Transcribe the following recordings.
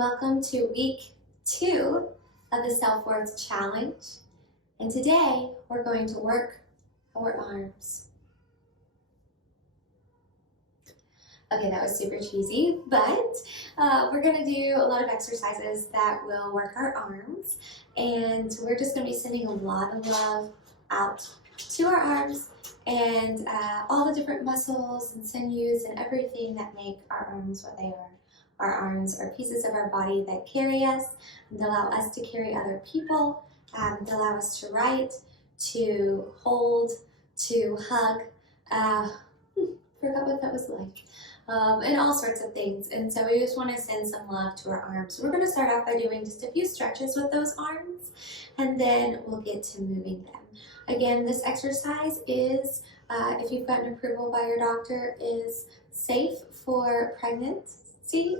Welcome to week 2 of the Self Worth Challenge. And today we're going to work our arms. Okay, that was super cheesy, but we're going to do a lot of exercises that will work our arms. And we're just going to be sending a lot of love out to our arms and all the different muscles and sinews and everything that make our arms what they are. Our arms are pieces of our body that carry us and allow us to carry other people, that allow us to write, to hold, to hug. Forgot what that was like. And all sorts of things. And so we just want to send some love to our arms. We're going to start off by doing just a few stretches with those arms, and then we'll get to moving them. Again, this exercise is, if you've gotten approval by your doctor, is safe for pregnancy,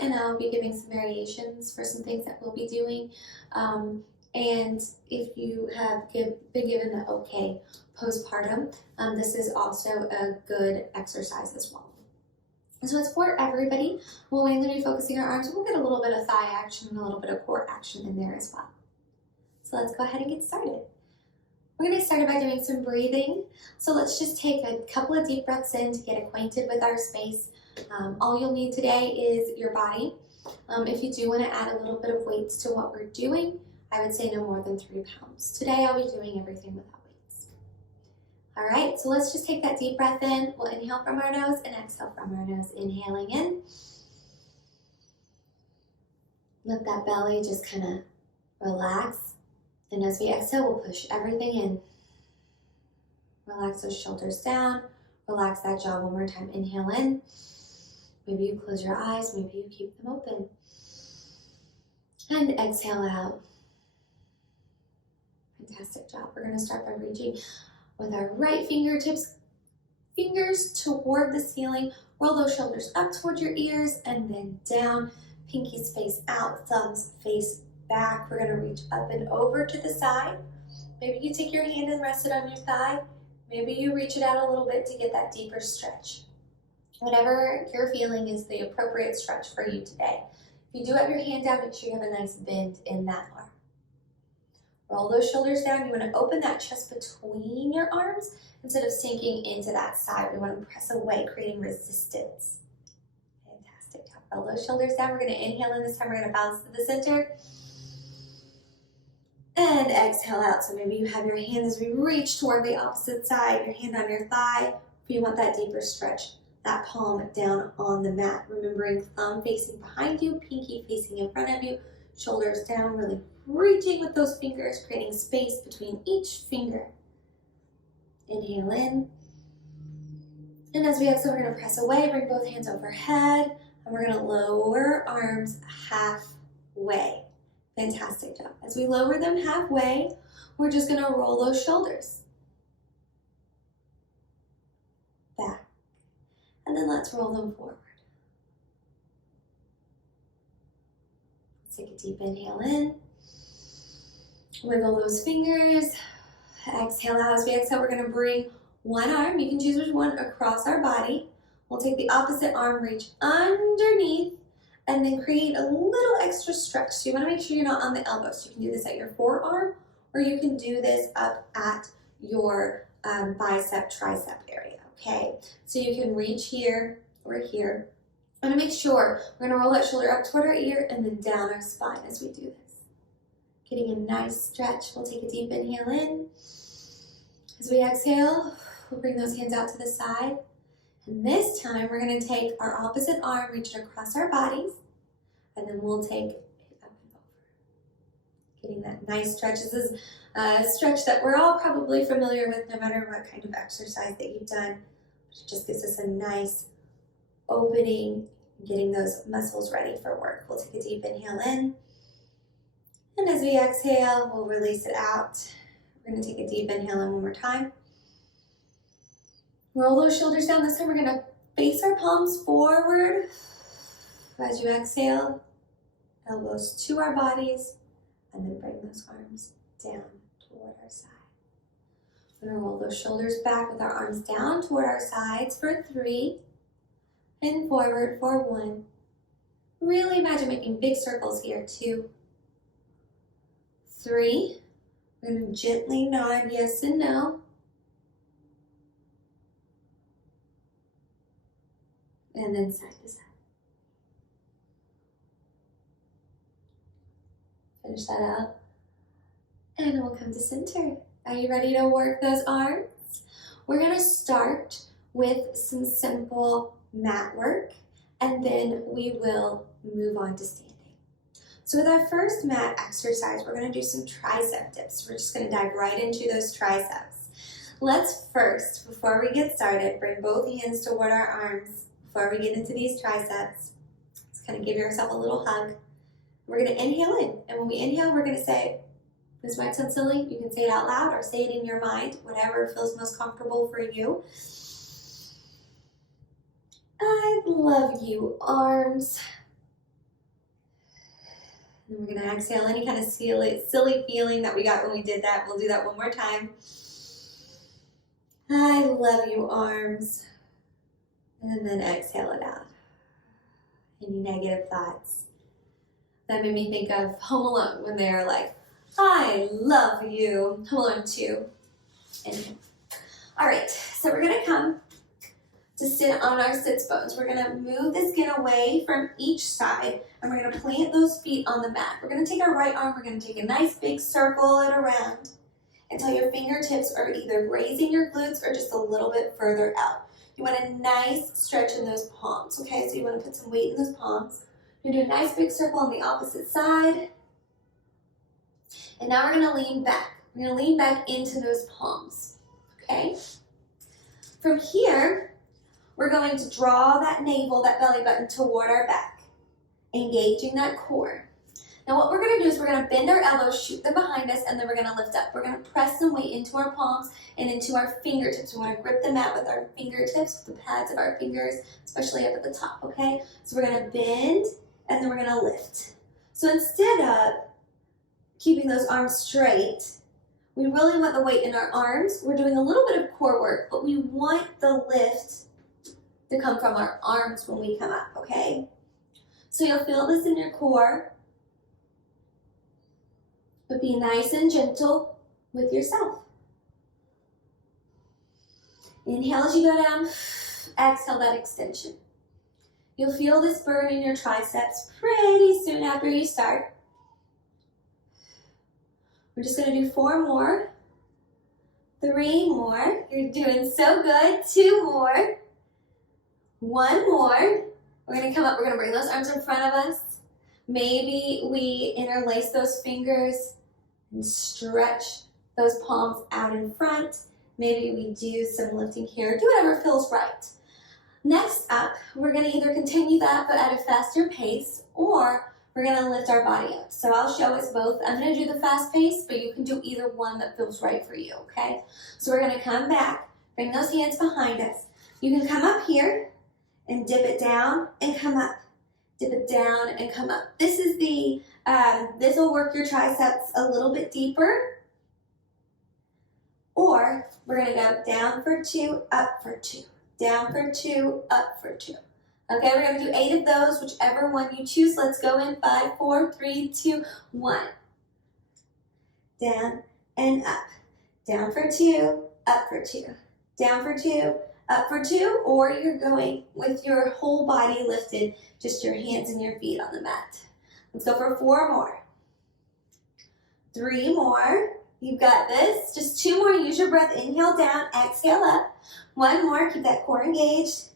and I'll be giving some variations for some things that we'll be doing. And if you have been given the okay postpartum, this is also a good exercise as well. So it's for everybody. We'll mainly be focusing our arms. We'll get a little bit of thigh action and a little bit of core action in there as well. So let's go ahead and get started. We're going to get started by doing some breathing. So let's just take a couple of deep breaths in to get acquainted with our space. All you'll need today is your body. If you do want to add a little bit of weights to what we're doing, I would say no more than 3 pounds. Today I'll be doing everything without weights. All right, so let's just take that deep breath in. We'll inhale from our nose and exhale from our nose. Inhaling in. Let that belly just kind of relax. And as we exhale, we'll push everything in. Relax those shoulders down. Relax that jaw one more time. Inhale in. Maybe you close your eyes. Maybe you keep them open. And exhale out. Fantastic job. We're going to start by reaching with our right fingers toward the ceiling. Roll those shoulders up toward your ears and then down. Pinkies face out, thumbs face back. We're going to reach up and over to the side. Maybe you take your hand and rest it on your thigh. Maybe you reach it out a little bit to get that deeper stretch. Whatever you're feeling is the appropriate stretch for you today. If you do have your hand down, make sure you have a nice bend in that arm. Roll those shoulders down. You want to open that chest between your arms instead of sinking into that side. We want to press away, creating resistance. Fantastic job. Roll those shoulders down. We're going to inhale in this time. We're going to bounce to the center. And exhale out. So maybe you have your hand as we reach toward the opposite side, your hand on your thigh. If you want that deeper stretch, that palm down on the mat. Remembering thumb facing behind you, pinky facing in front of you, shoulders down, really reaching with those fingers, creating space between each finger. Inhale in. And as we exhale, we're going to press away, bring both hands overhead, and we're going to lower arms halfway. Fantastic job. As we lower them halfway, we're just going to roll those shoulders back. And then let's roll them forward. Let's take a deep inhale in. Wiggle those fingers. Exhale out. As we exhale, we're going to bring one arm, you can choose which one, across our body. We'll take the opposite arm, reach underneath, and then create a little extra stretch. So you want to make sure you're not on the elbows. So you can do this at your forearm, or you can do this up at your bicep, tricep area. Okay, so you can reach here or here. I'm going to make sure we're going to roll that shoulder up toward our ear and then down our spine as we do this. Getting a nice stretch. We'll take a deep inhale in. As we exhale, we'll bring those hands out to the side. And this time we're going to take our opposite arm, reach it across our bodies, and then we'll take it up and over. Getting that nice stretch. This is a stretch that we're all probably familiar with no matter what kind of exercise that you've done. It just gives us a nice opening, getting those muscles ready for work. We'll take a deep inhale in. And as we exhale, we'll release it out. We're going to take a deep inhale in one more time. Roll those shoulders down. This time we're going to face our palms forward. As you exhale, elbows to our bodies, and then bring those arms down toward our side. We're going to roll those shoulders back with our arms down toward our sides for 3, and forward for 1, Really imagine making big circles here. 2, 3. We're going to gently nod yes and no. And then side to side. Finish that out. And we'll come to center. Are you ready to work those arms? We're going to start with some simple mat work, and then we will move on to standing. So with our first mat exercise, we're going to do some tricep dips. We're just going to dive right into those triceps. Let's first, before we get started, bring both hands toward our arms before we get into these triceps. Just kind of give yourself a little hug. We're going to inhale in, and when we inhale, we're going to say, this might sound silly, you can say it out loud or say it in your mind, whatever feels most comfortable for you. I love you, arms. And we're going to exhale any kind of silly feeling that we got when we did that. We'll do that one more time. I love you, arms. And then exhale it out. Any negative thoughts? That made me think of Home Alone when they're like, I love you. Home Alone 2. Inhale. All right, so we're going to come to sit on our sits bones. We're going to move the skin away from each side, and we're going to plant those feet on the mat. We're going to take our right arm, we're going to take a nice big circle it around until your fingertips are either grazing your glutes or just a little bit further out. You want a nice stretch in those palms, okay? So you want to put some weight in those palms. You're going to do a nice big circle on the opposite side. And now we're going to lean back. We're going to lean back into those palms, okay? From here, we're going to draw that navel, that belly button toward our back, engaging that core. Now what we're going to do is we're going to bend our elbows, shoot them behind us, and then we're going to lift up. We're going to press some weight into our palms and into our fingertips. We want to grip the mat with our fingertips, with the pads of our fingers, especially up at the top, okay? So we're going to bend, and then we're going to lift. So instead of keeping those arms straight, we really want the weight in our arms. We're doing a little bit of core work, but we want the lift to come from our arms when we come up, okay? So you'll feel this in your core, but be nice and gentle with yourself. Inhale as you go down, exhale that extension. You'll feel this burn in your triceps pretty soon after you start. We're just going to do 4 more, 3 more. You're doing so good. 2 more, 1 more. We're going to come up. We're going to bring those arms in front of us. Maybe we interlace those fingers and stretch those palms out in front. Maybe we do some lifting here. Do whatever feels right. Next up, we're going to either continue that but at a faster pace, or we're going to lift our body up. So I'll show us both. I'm going to do the fast pace, but you can do either one that feels right for you, okay? So we're going to come back, bring those hands behind us. You can come up here and dip it down and come up. Dip it down and come up. This is the, this will work your triceps a little bit deeper. Or we're going to go down for 2, up for 2. Down for 2, up for 2. Okay, we're going to do 8 of those, whichever one you choose. Let's go in 5, 4, 3, 2, 1. Down and up. Down for 2, up for 2. Down for 2, up for 2. Or you're going with your whole body lifted, just your hands and your feet on the mat. Let's go for 4 more. 3 more. You've got this. Just 2 more. Use your breath. Inhale down, exhale up. 1 more. Keep that core engaged.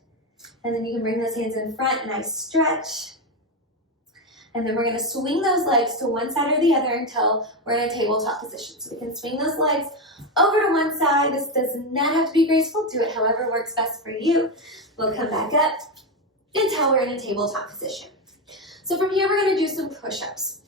And then you can bring those hands in front. Nice stretch. And then we're going to swing those legs to one side or the other until we're in a tabletop position. So we can swing those legs over to one side. This does not have to be graceful. Do it however works best for you. We'll come back up until we're in a tabletop position. So from here, we're going to do some push-ups.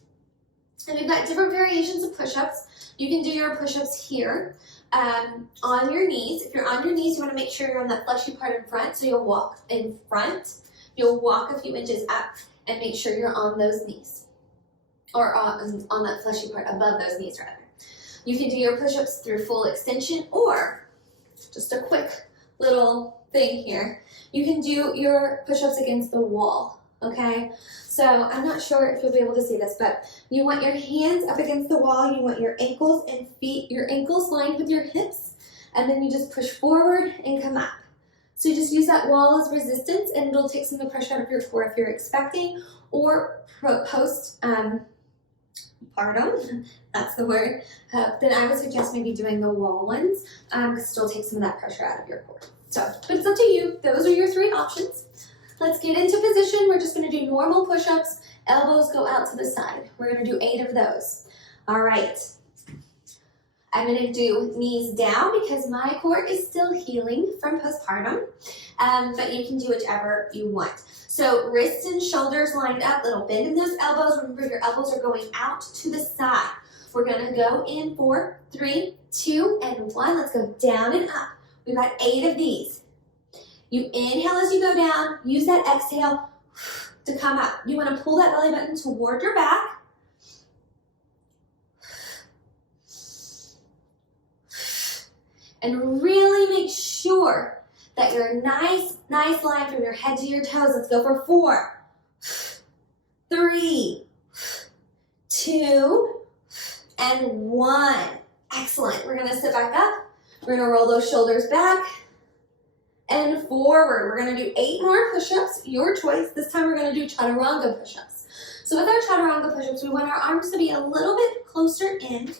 And we've got different variations of push-ups. You can do your push-ups here on your knees. If you're on your knees, you want to make sure you're on that fleshy part in front. So you'll walk in front. You'll walk a few inches up and make sure you're on those knees. Or on that fleshy part, above those knees rather. You can do your push-ups through full extension, or just a quick little thing here. You can do your push-ups against the wall. okay? So I'm not sure if you'll be able to see this, but you want your hands up against the wall. You want your ankles and feet, your ankles lined with your hips, and then you just push forward and come up. So you just use that wall as resistance, and it'll take some of the pressure out of your core if you're expecting or postpartum, that's the word, then I would suggest maybe doing the wall ones, because still take some of that pressure out of your core. So, but it's up to you. Those are your 3 options. Let's get into position. We're just going to do normal push-ups. Elbows go out to the side. We're going to do 8 of those. All right. I'm going to do knees down because my core is still healing from postpartum, but you can do whichever you want. So wrists and shoulders lined up, little bend in those elbows. Remember, your elbows are going out to the side. We're going to go in 4, 3, 2, and 1. Let's go down and up. We've got 8 of these. You inhale as you go down. Use that exhale to come up. You want to pull that belly button toward your back. And really make sure that you're a nice line from your head to your toes. Let's go for 4, 3, 2, and 1. Excellent. We're going to sit back up. We're going to roll those shoulders back and forward. We're going to do 8 more push-ups, your choice. This time we're going to do chaturanga push-ups. So with our chaturanga push-ups, we want our arms to be a little bit closer in.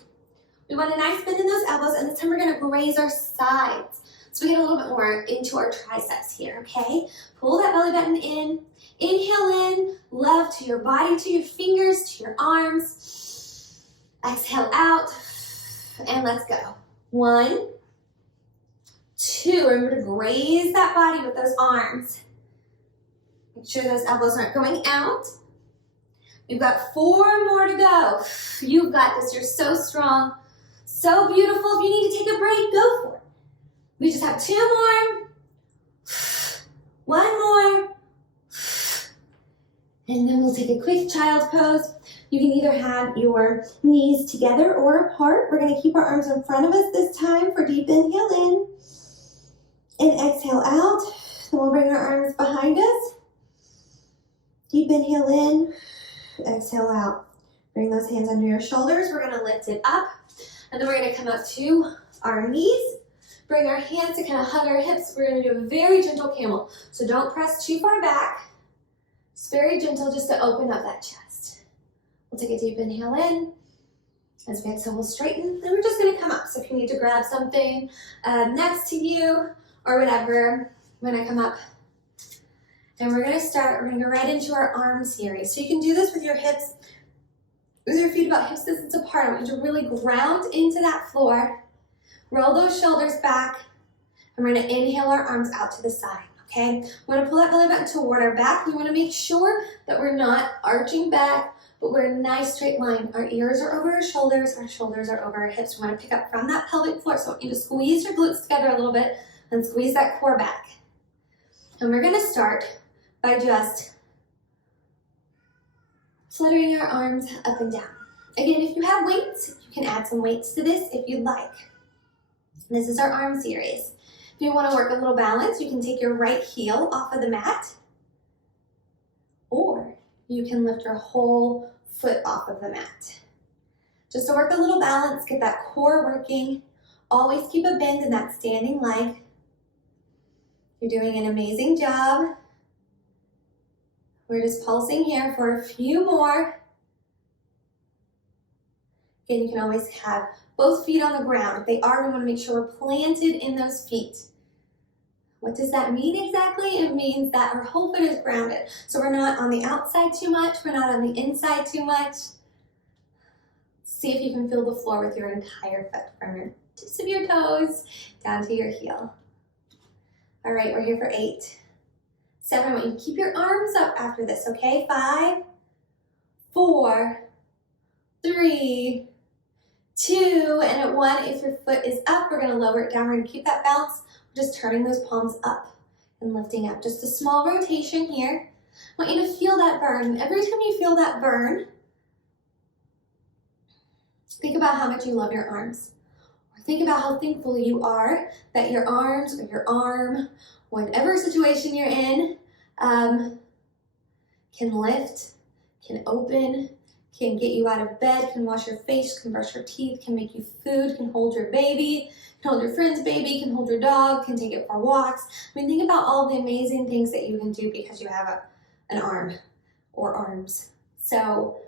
We want a nice bend in those elbows, and this time we're going to graze our sides. So we get a little bit more into our triceps here, okay? Pull that belly button in. Inhale in, love to your body, to your fingers, to your arms. Exhale out, and let's go. 1, 2, remember to graze that body with those arms. Make sure those elbows aren't going out. We've got 4 more to go. You've got this, you're so strong. So beautiful. If you need to take a break, go for it. We just have 2 more. 1 more. And then we'll take a quick child's pose. You can either have your knees together or apart. We're going to keep our arms in front of us this time for deep inhale in. And exhale out. Then we'll bring our arms behind us. Deep inhale in. Exhale out. Bring those hands under your shoulders. We're going to lift it up. And then we're going to come up to our knees. Bring our hands to kind of hug our hips. We're going to do a very gentle camel. So don't press too far back. It's very gentle just to open up that chest. We'll take a deep inhale in. As we exhale, we'll straighten. Then we're just going to come up. So if you need to grab something next to you or whatever, when I come up. And we're going to go right into our arm series. So you can do this with your hips, with your feet about hip distance apart. I want you to really ground into that floor. Roll those shoulders back. And we're going to inhale our arms out to the side, okay? We're going to pull that belly button toward our back. We want to make sure that we're not arching back, but we're in a nice straight line. Our ears are over our shoulders are over our hips. We want to pick up from that pelvic floor. So I want you to squeeze your glutes together a little bit and squeeze that core back. And we're going to start by just fluttering our arms up and down. Again, if you have weights, you can add some weights to this if you'd like. This is our arm series. If you want to work a little balance, you can take your right heel off of the mat, or you can lift your whole foot off of the mat. Just to work a little balance, get that core working. Always keep a bend in that standing leg. You're doing an amazing job. We're just pulsing here for a few more. Again, you can always have both feet on the ground. If they are, we want to make sure we're planted in those feet. What does that mean exactly? It means that our whole foot is grounded. So we're not on the outside too much. We're not on the inside too much. See if you can feel the floor with your entire foot from your tips of your toes down to your heel. All right, we're here for 8. 7, I want you to keep your arms up after this, okay? 5, 4, 3, 2, and at 1, if your foot is up, we're gonna lower it down. We're gonna keep that bounce. We're just turning those palms up and lifting up. Just a small rotation here. I want you to feel that burn. Every time you feel that burn, think about how much you love your arms. Or think about how thankful you are that your arms or your arm, whatever situation you're in, can lift, can open, can get you out of bed, can wash your face, can brush your teeth, can make you food, can hold your baby, can hold your friend's baby, can hold your dog, can take it for walks. I mean, think about all the amazing things that you can do because you have an arm or arms. So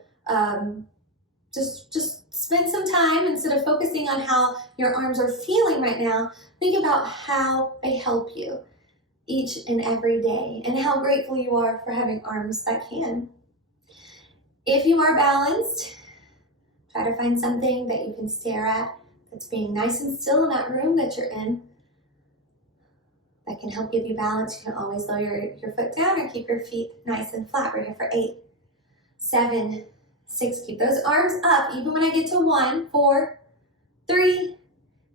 just spend some time, instead of focusing on how your arms are feeling right now, think about how they help you each and every day and how grateful you are for having arms that can. If you are balanced, try to find something that you can stare at that's being nice and still in that room that you're in that can help give you balance. You can always lower your foot down or keep your feet nice and flat. We're here for 8, 7, 6. Keep those arms up even when I get to 1, 4, 3,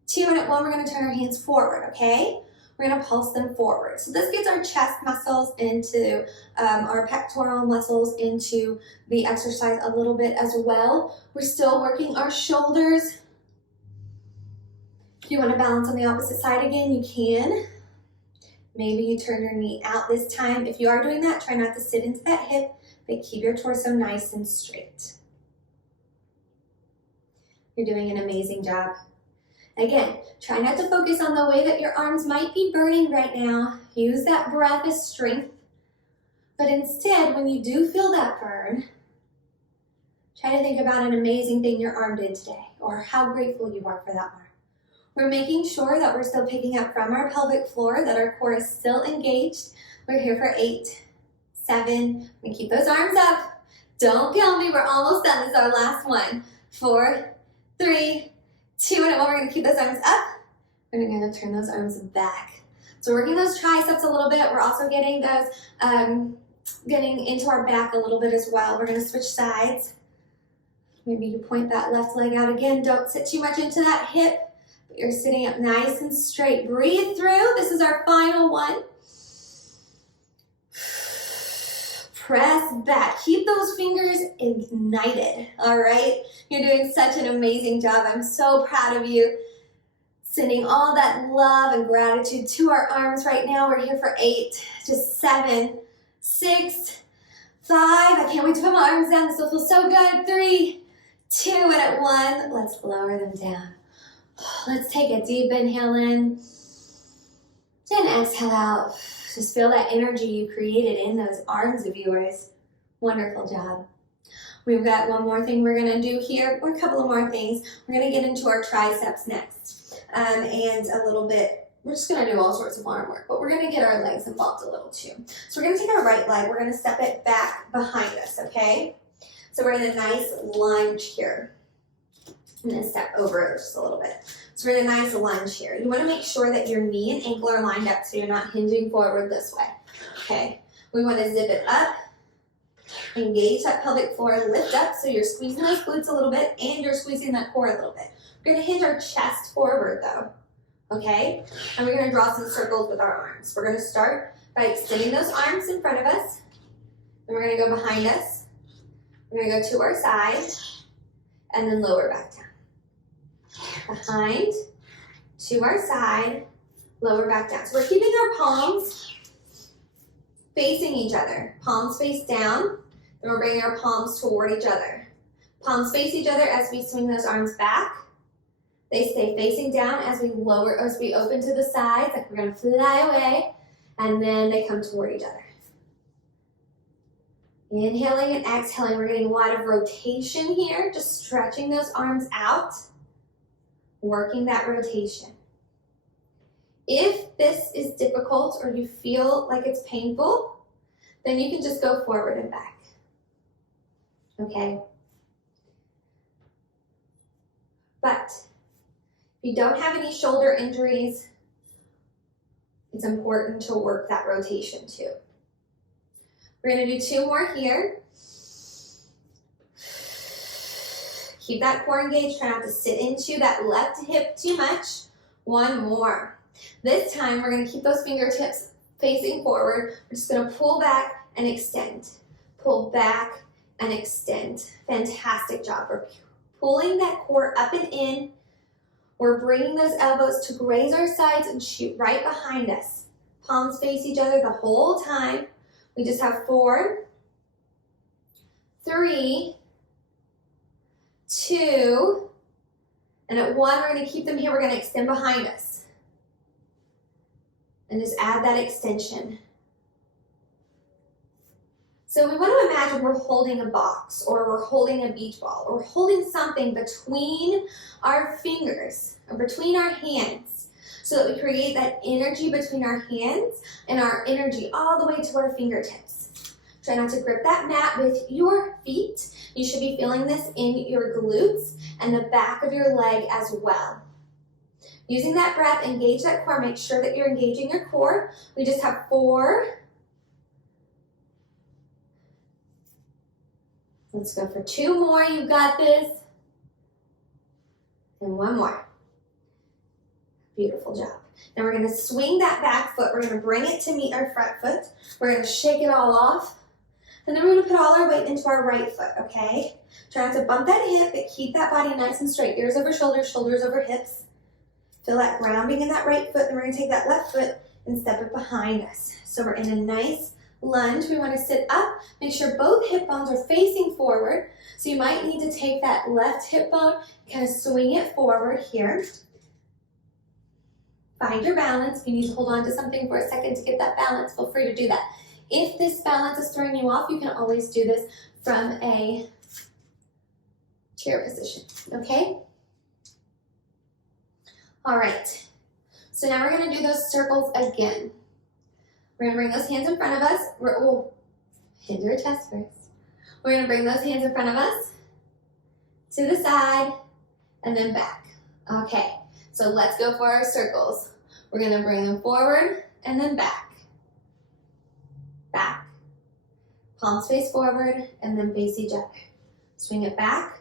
2, and at 1 we're going to turn our hands forward, okay? We're going to pulse them forward. So this gets our chest muscles into our pectoral muscles into the exercise a little bit as well. We're still working our shoulders. If you want to balance on the opposite side again, you can. Maybe you turn your knee out this time. If you are doing that, try not to sit into that hip, but keep your torso nice and straight. You're doing an amazing job. Again, try not to focus on the way that your arms might be burning right now. Use that breath as strength. But instead, when you do feel that burn, try to think about an amazing thing your arm did today, or how grateful you are for that arm. We're making sure that we're still picking up from our pelvic floor, that our core is still engaged. We're here for 8, 7. We keep those arms up. Don't kill me. We're almost done. This is our last one. 4, 3, 2, and at 1, we're going to keep those arms up. We're going to turn those arms back. So working those triceps a little bit. We're also getting those, getting into our back a little bit as well. We're going to switch sides. Maybe you point that left leg out again. Don't sit too much into that hip, but you're sitting up nice and straight. Breathe through. This is our final one. Press back. Keep those fingers ignited, all right? You're doing such an amazing job. I'm so proud of you. Sending all that love and gratitude to our arms right now. We're here for 8, just 7, 6, 5. I can't wait to put my arms down. This will feel so good. 3, 2, and at 1, let's lower them down. Let's take a deep inhale in and exhale out. Just feel that energy you created in those arms of yours. Wonderful job. We've got one more thing we're going to do here, or a couple of more things. We're going to get into our triceps next. And a little bit, we're just going to do all sorts of arm work, but we're going to get our legs involved a little too. So we're going to take our right leg, we're going to step it back behind us, okay? So we're in a nice lunge here. I'm going to step over it just a little bit. So we're in a nice lunge here. You want to make sure that your knee and ankle are lined up so you're not hinging forward this way. Okay, we want to zip it up, engage that pelvic floor, lift up so you're squeezing those glutes a little bit and you're squeezing that core a little bit. We're going to hinge our chest forward though, okay? And we're going to draw some circles with our arms. We're going to start by extending those arms in front of us. Then we're going to go behind us. We're going to go to our side and then lower back down. Behind, to our side, lower back down. So we're keeping our palms facing each other. Palms face down, then we're bringing our palms toward each other. Palms face each other as we swing those arms back. They stay facing down as we open to the sides, like we're going to fly away, and then they come toward each other. Inhaling and exhaling, we're getting a lot of rotation here, just stretching those arms out. Working that rotation. If this is difficult or you feel like it's painful, then you can just go forward and back. Okay? But if you don't have any shoulder injuries, it's important to work that rotation too. We're going to do 2 more here. Keep that core engaged. Try not to sit into that left hip too much. 1 more. This time, we're going to keep those fingertips facing forward. We're just going to pull back and extend. Pull back and extend. Fantastic job. We're pulling that core up and in. We're bringing those elbows to graze our sides and shoot right behind us. Palms face each other the whole time. We just have 4, 3, 2, and at 1, we're going to keep them here. We're going to extend behind us. And just add that extension. So we want to imagine we're holding a box, or we're holding a beach ball, or we're holding something between our fingers, or between our hands, so that we create that energy between our hands and our energy all the way to our fingertips. Try not to grip that mat with your feet. You should be feeling this in your glutes and the back of your leg as well. Using that breath, engage that core. Make sure that you're engaging your core. We just have 4. Let's go for 2 more. You got this. And 1 more. Beautiful job. Now we're going to swing that back foot. We're going to bring it to meet our front foot. We're going to shake it all off. And then we're going to put all our weight into our right foot, okay? Try not to bump that hip, but keep that body nice and straight. Ears over shoulders, shoulders over hips. Feel that grounding in that right foot. Then we're going to take that left foot and step it behind us. So we're in a nice lunge. We want to sit up. Make sure both hip bones are facing forward. So you might need to take that left hip bone, kind of swing it forward here. Find your balance. If you need to hold on to something for a second to get that balance, feel free to do that. If this balance is throwing you off, you can always do this from a chair position, okay? All right, so now we're going to do those circles again. We're going to bring those hands in front of us. Hands to our chest first. We're going to bring those hands in front of us, to the side, and then back. Okay, so let's go for our circles. We're going to bring them forward and then back. Back. Palms face forward and then face each other. Swing it back,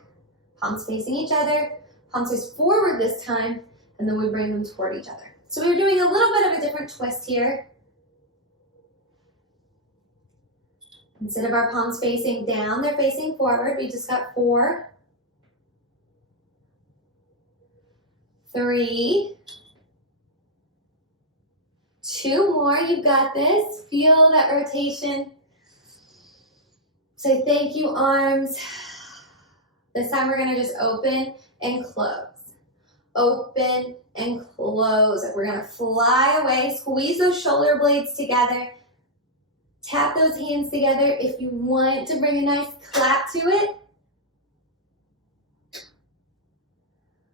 palms facing each other, palms face forward this time, and then we bring them toward each other. So we're doing a little bit of a different twist here. Instead of our palms facing down, they're facing forward. We just got 4, 3, 2 more. You got this. Feel that rotation. Say thank you, arms. This time we're going to just open and close. Open and close. We're going to fly away. Squeeze those shoulder blades together. Tap those hands together. If you want to bring a nice clap to it,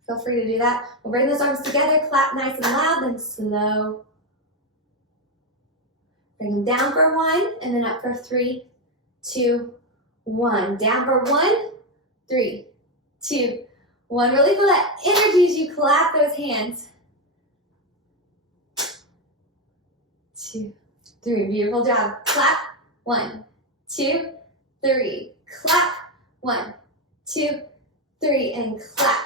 feel free to do that. We'll bring those arms together, clap nice and loud, then slow. Bring them down for 1, and then up for 3, 2, 1. Down for 1, 3, 2, 1. Really feel that energy as you clap those hands. 2, 3. Beautiful job. Clap. 1, 2, 3. Clap. 1, 2, 3. And clap.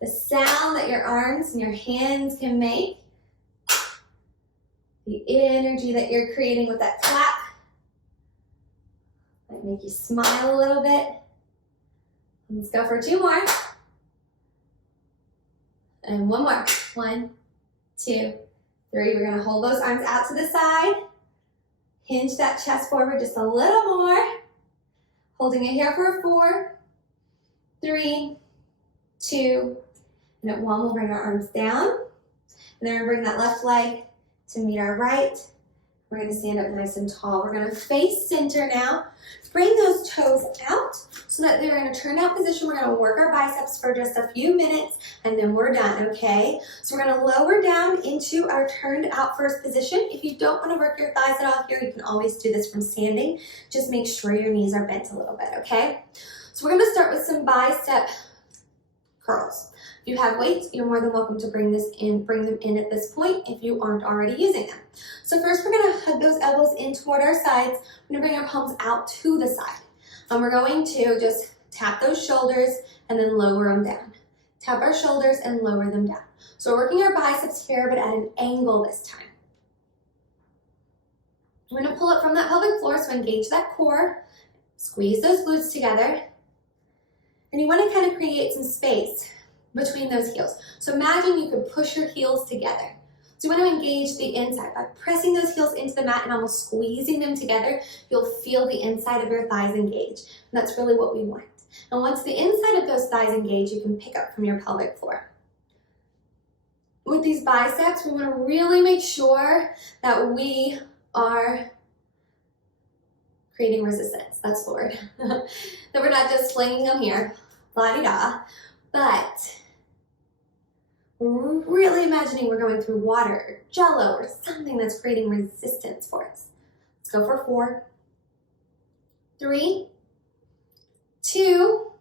The sound that your arms and your hands can make, the energy that you're creating with that clap, might make you smile a little bit. Let's go for 2 more. And 1 more. 1, 2, 3. We're going to hold those arms out to the side. Hinge that chest forward just a little more. Holding it here for 4, 3, 2, and at 1, we'll bring our arms down. And then we'll bring that left leg to meet our right. We're going to stand up nice and tall. We're going to face center now. Bring those toes out so that they're in a turned out position. We're going to work our biceps for just a few minutes and then we're done, okay? So we're going to lower down into our turned out first position. If you don't want to work your thighs at all here, you can always do this from standing. Just make sure your knees are bent a little bit, okay? So we're going to start with some bicep curls. If you have weights, you're more than welcome to bring them in at this point if you aren't already using them. So first we're going to hug those elbows in toward our sides. We're going to bring our palms out to the side. And we're going to just tap those shoulders and then lower them down. Tap our shoulders and lower them down. So we're working our biceps here, but at an angle this time. We're going to pull up from that pelvic floor, so engage that core. Squeeze those glutes together. And you want to kind of create some space between those heels. So imagine you could push your heels together. So you want to engage the inside. By pressing those heels into the mat and almost squeezing them together, you'll feel the inside of your thighs engage. And that's really what we want. And once the inside of those thighs engage, you can pick up from your pelvic floor. With these biceps, we want to really make sure that we are creating resistance. That's the word. That we're not just flinging them here, la-di-da, but we're really imagining we're going through water or jello or something that's creating resistance for us. Let's go for 4, 3, 2,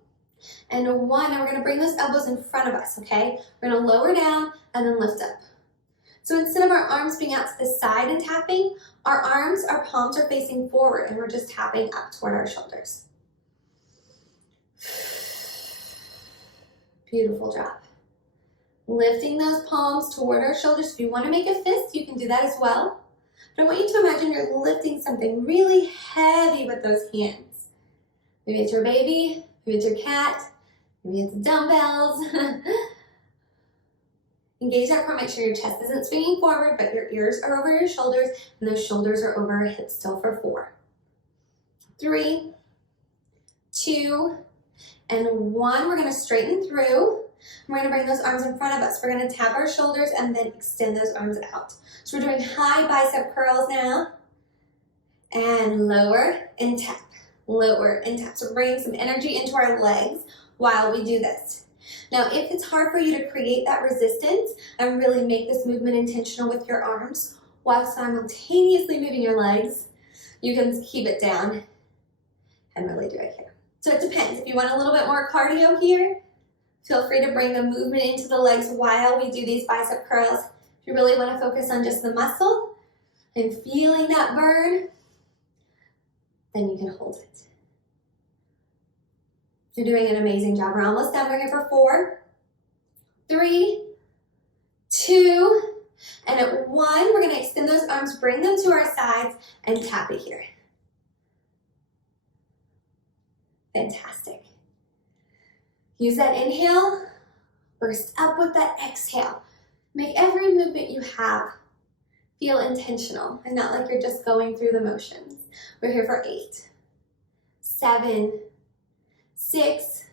and 1. And we're going to bring those elbows in front of us, okay? We're going to lower down and then lift up. So instead of our arms being out to the side and tapping, our palms are facing forward and we're just tapping up toward our shoulders. Beautiful job. Lifting those palms toward our shoulders. If you want to make a fist, you can do that as well. But I want you to imagine you're lifting something really heavy with those hands. Maybe it's your baby, maybe it's your cat, maybe it's dumbbells. Engage that core, make sure your chest isn't swinging forward, but your ears are over your shoulders, and those shoulders are over your hips still for 4, 3, 2, and 1. We're going to straighten through. We're going to bring those arms in front of us. We're going to tap our shoulders and then extend those arms out. So we're doing high bicep curls now. And lower and tap, lower and tap. So bring some energy into our legs while we do this. Now, if it's hard for you to create that resistance and really make this movement intentional with your arms while simultaneously moving your legs, you can keep it down and really do it here. So it depends. If you want a little bit more cardio here, feel free to bring the movement into the legs while we do these bicep curls. If you really want to focus on just the muscle and feeling that burn, then you can hold it. You're doing an amazing job. We're almost done. We're here for 4, 3, 2, and at 1, we're going to extend those arms, bring them to our sides, and tap it here. Fantastic. Use that inhale, burst up with that exhale. Make every movement you have feel intentional and not like you're just going through the motions. We're here for 8, 7, 6,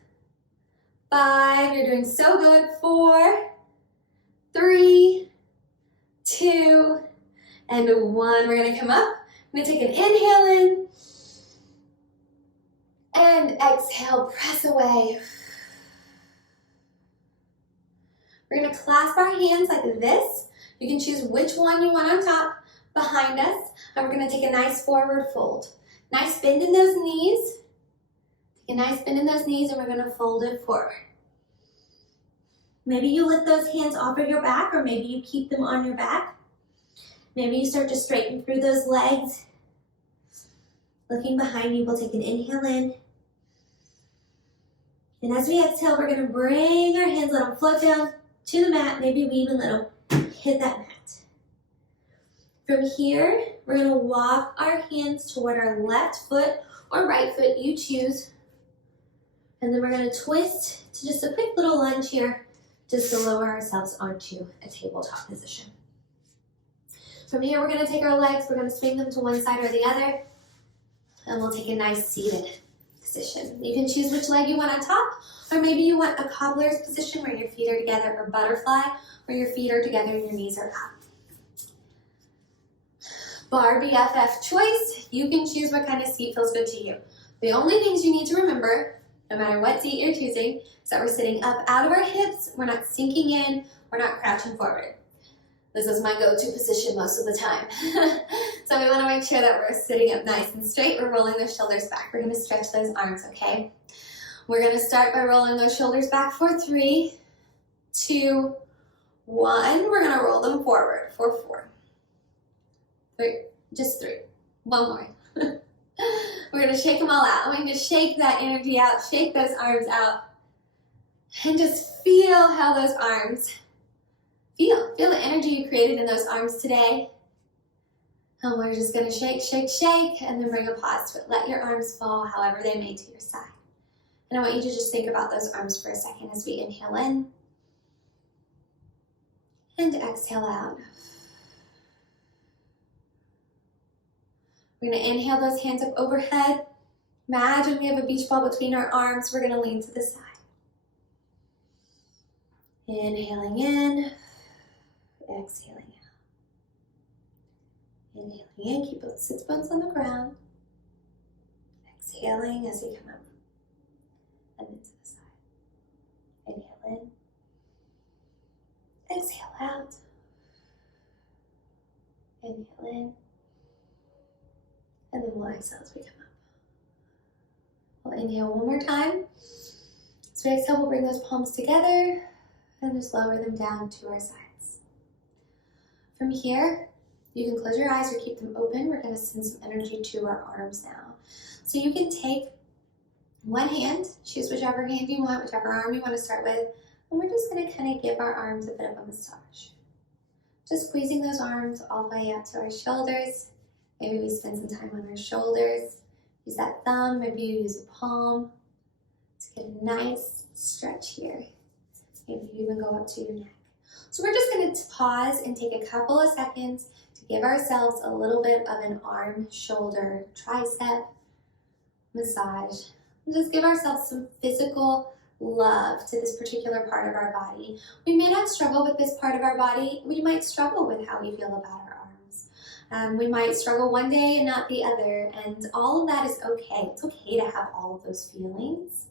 5, you're doing so good, 4, 3, 2, and 1. We're gonna come up, I'm gonna take an inhale in, and exhale, press away. We're gonna clasp our hands like this. You can choose which one you want on top, behind us, and we're gonna take a nice forward fold. Nice bend in those knees. Take a nice bend in those knees, and we're gonna fold it forward. Maybe you lift those hands off of your back, or maybe you keep them on your back. Maybe you start to straighten through those legs. Looking behind you, we'll take an inhale in. And as we exhale, we're gonna bring our hands, let them float down to the mat. Maybe we even let them hit that mat. From here, we're gonna walk our hands toward our left foot or right foot, you choose. And then we're gonna twist to just a quick little lunge here, just to lower ourselves onto a tabletop position. From here, we're gonna take our legs, we're gonna swing them to one side or the other, and we'll take a nice seated position. You can choose which leg you want on top, or maybe you want a cobbler's position where your feet are together, or butterfly, where your feet are together and your knees are up. BarreBFF choice, you can choose what kind of seat feels good to you. The only things you need to remember, no matter what seat you're choosing, is that we're sitting up out of our hips, we're not sinking in, we're not crouching forward. This is my go-to position most of the time. So we want to make sure that we're sitting up nice and straight, we're rolling those shoulders back. We're going to stretch those arms, okay? We're going to start by rolling those shoulders back for 3, 2, 1. We're going to roll them forward for 4. 3, just 3. One more. We're going to shake them all out. I'm going to shake that energy out, shake those arms out, and just feel how those arms feel. Feel the energy you created in those arms today. And we're just going to shake, shake, shake, and then bring a pause to it. Let your arms fall however they may to your side. And I want you to just think about those arms for a second as we inhale in and exhale out. We're going to inhale those hands up overhead. Imagine we have a beach ball between our arms. We're going to lean to the side. Inhaling in, exhaling out. Inhaling in, keep both sits bones on the ground. Exhaling as we come up and then to the side. Inhale in, exhale out. Inhale in, and then we'll exhale as we come up. We'll inhale one more time. As we exhale, we'll bring those palms together and just lower them down to our sides. From here, you can close your eyes or keep them open. We're going to send some energy to our arms now. So you can take one hand, choose whichever hand you want, whichever arm you want to start with, and we're just going to kind of give our arms a bit of a massage. Just squeezing those arms all the way up to our shoulders. Maybe we spend some time on our shoulders. Use that thumb, maybe you use a palm to get a nice stretch here. Maybe you even go up to your neck. So we're just going to pause and take a couple of seconds to give ourselves a little bit of an arm, shoulder, tricep massage. And just give ourselves some physical love to this particular part of our body. We may not struggle with this part of our body. We might struggle with how we feel about our arms. We might struggle one day and not the other, and all of that is okay. It's okay to have all of those feelings.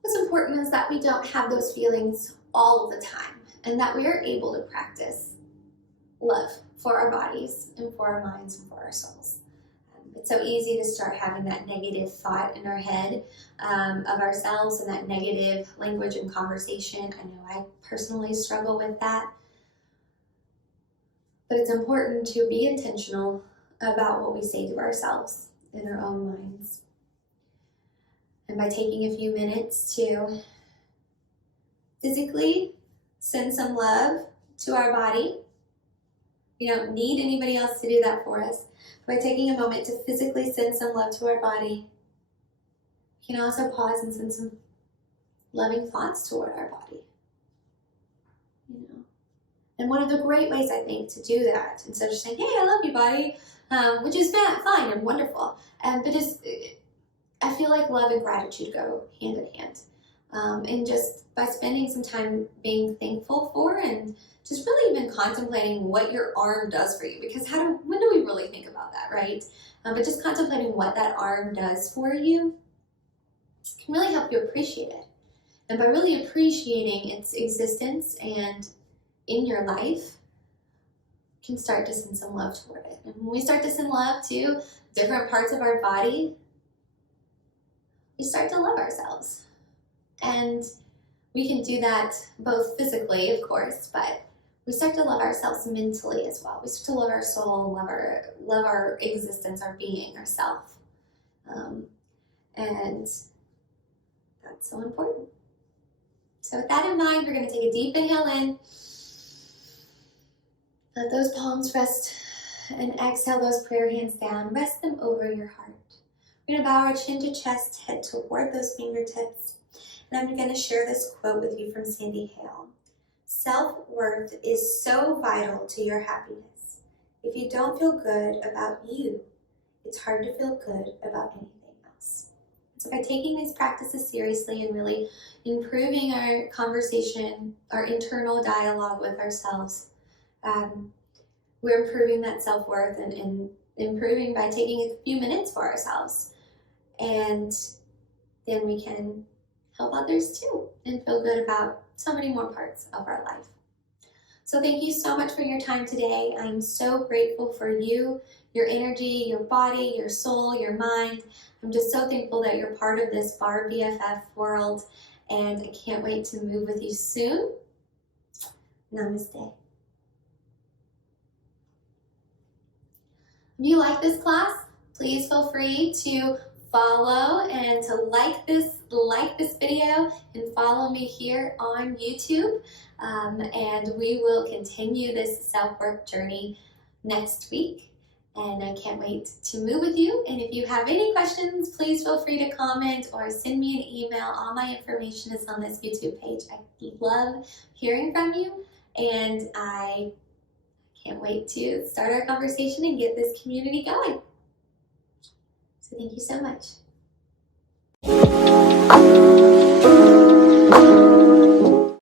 What's important is that we don't have those feelings all of the time, and that we are able to practice love for our bodies and for our minds and for our souls. It's so easy to start having that negative thought in our head of ourselves and that negative language and conversation. I know I personally struggle with that. But it's important to be intentional about what we say to ourselves in our own minds. And by taking a few minutes to physically send some love to our body, we don't need anybody else to do that for us. By taking a moment to physically send some love to our body, we can also pause and send some loving thoughts toward our body. And one of the great ways, I think, to do that, instead of just saying, hey, I love you, body, which is fine and wonderful, but I feel like love and gratitude go hand in hand. And just by spending some time being thankful for and just really even contemplating what your arm does for you, because when do we really think about that, right? But just contemplating what that arm does for you can really help you appreciate it. And by really appreciating its existence and in your life, can start to send some love toward it. And when we start to send love to different parts of our body, we start to love ourselves. And we can do that both physically, of course, but we start to love ourselves mentally as well. We start to love our soul, love our existence, our being, ourself. And that's so important. So with that in mind, we're going to take a deep inhale in. Let those palms rest and exhale those prayer hands down. Rest them over your heart. We're going to bow our chin to chest, head toward those fingertips. And I'm going to share this quote with you from Sandy Hale. Self-worth is so vital to your happiness. If you don't feel good about you, it's hard to feel good about anything else. So by taking these practices seriously and really improving our conversation, our internal dialogue with ourselves, we're improving that self-worth and improving by taking a few minutes for ourselves. And then we can help others too and feel good about so many more parts of our life. So thank you so much for your time today. I'm so grateful for you, your energy, your body, your soul, your mind. I'm just so thankful that you're part of this BarreBFF world, and I can't wait to move with you soon. Namaste. If you like this class, please feel free to follow and to like this video and follow me here on YouTube. And we will continue this self-work journey next week. And I can't wait to move with you. And if you have any questions, please feel free to comment or send me an email. All my information is on this YouTube page. I love hearing from you, and I can't wait to start our conversation and get this community going. So thank you so much.